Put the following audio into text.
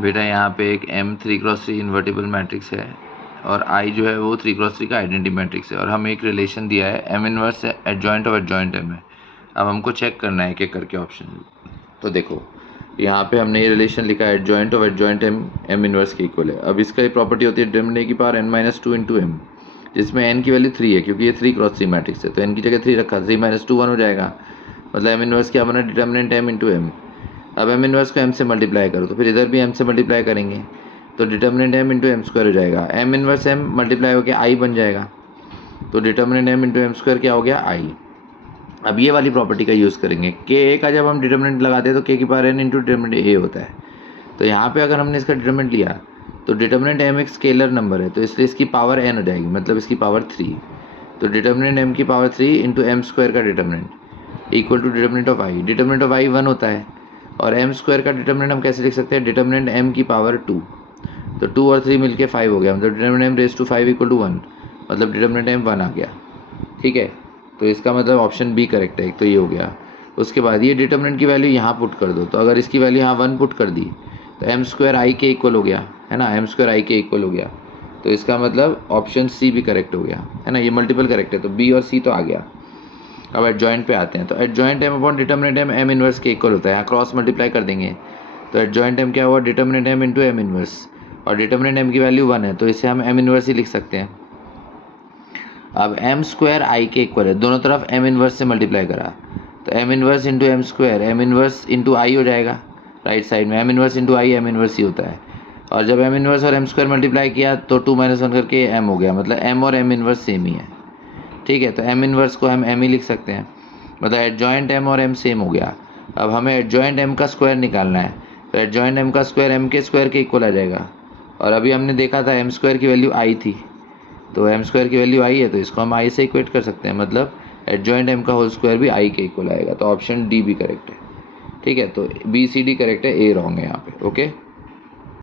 बेटा यहाँ पे एक M 3x3 इन्वर्टिबल मैट्रिक्स है और I जो है वो 3x3 का आइडेंटिटी मैट्रिक्स है और हमें एक रिलेशन दिया है M inverse adjoint of adjoint M है। अब हमको चेक करना है एक एक करके ऑप्शन। तो देखो यहाँ पे हमने ये रिलेशन लिखा है adjoint of adjoint M inverse के इक्वल है। अब इसका ये प्रॉपर्टी होती है डिटरमिनेंट की पावर n-2 इंटू M, जिसमें n की वैल्यू 3 है क्योंकि ये 3x3 मैट्रिक्स है, तो n की जगह 3 रखा, 3 - 2 1 हो जाएगा। मतलब M इनवर्स क्या बना, डिटरमिनेंट M इंटू M। अब M इनवर्स को M से मल्टीप्लाई करो तो फिर इधर भी M से मल्टीप्लाई करेंगे तो determinant M into M square हो जाएगा। M इनवर्स M मल्टीप्लाई होकर I बन जाएगा, तो determinant M into M square क्या हो गया, I। अब ये वाली प्रॉपर्टी का यूज़ करेंगे। K का जब हम डिटरमिनेंट लगाते हैं तो K की power n into determinant A होता है। तो यहाँ पे अगर हमने इसका डिटरमिनेंट लिया तो डिटरमिनेंट M एक स्केलर नंबर है, तो इसलिए इसकी पावर n हो जाएगी, मतलब इसकी पावर 3। तो डिटरमिनेंट M की पावर 3 इंटू M स्क्वायर का determinant equal to determinant of I। Determinant of I 1 होता है और M स्क्वायर का डिटरमिनेंट हम कैसे लिख सकते हैं, डिटरमिनेंट M की पावर 2। तो 2 और 3 मिलके 5 हो गया, मतलब determinant M raise to 5 equal to 1, मतलब डिटरमिनेंट M 1 आ गया। ठीक है, तो इसका मतलब ऑप्शन बी करेक्ट है। एक तो ये हो गया। उसके बाद ये डिटरमिनेंट की वैल्यू यहाँ पुट कर दो, तो अगर इसकी वैल्यू यहाँ 1 पुट कर दी तो M स्क्वायर I के इक्वल हो गया, है ना, M स्क्वायर I के इक्वल हो गया। तो इसका मतलब ऑप्शन सी भी करेक्ट हो गया, है ना, ये मल्टीपल करेक्ट है, तो बी और सी तो आ गया। अब एडजॉइंट पे आते हैं, तो adjoint M upon determinant M M inverse के इक्वल होता है, यहाँ क्रॉस मल्टीप्लाई कर देंगे तो एडजॉइंट M क्या हुआ, determinant M into M inverse, और डिटरमिनेंट M की वैल्यू 1 है तो इसे हम M इनवर्स ही लिख सकते हैं। अब M स्क्वायर I के इक्वल है, दोनों तरफ M इनवर्स से मल्टीप्लाई करा तो M inverse into M square M inverse into I हो जाएगा। राइट साइड में M inverse into I M inverse ही होता है, और जब M इनवर्स और M स्क्वायर मल्टीप्लाई किया तो 2 - 1 करके M हो गया, मतलब M और M इनवर्स सेम ही है। ठीक है, तो M इनवर्स को हम M ही लिख सकते हैं, मतलब एडजॉइंट M और M सेम हो गया। अब हमें एडजॉइंट M का स्क्वायर निकालना है, तो एडजॉइंट M का स्क्वायर M के स्क्वायर के इक्वल आ जाएगा, और अभी हमने देखा था M स्क्वायर की वैल्यू I थी, तो M स्क्वायर की वैल्यू I है तो इसको हम I से इक्वेट कर सकते हैं, मतलब एडजॉइंट M का होल स्क्वायर भी I के इक्वल आएगा, तो ऑप्शन डी भी करेक्ट है। ठीक है, तो बी सी डी करेक्ट है, ए रॉन्ग है यहाँ पे। ओके।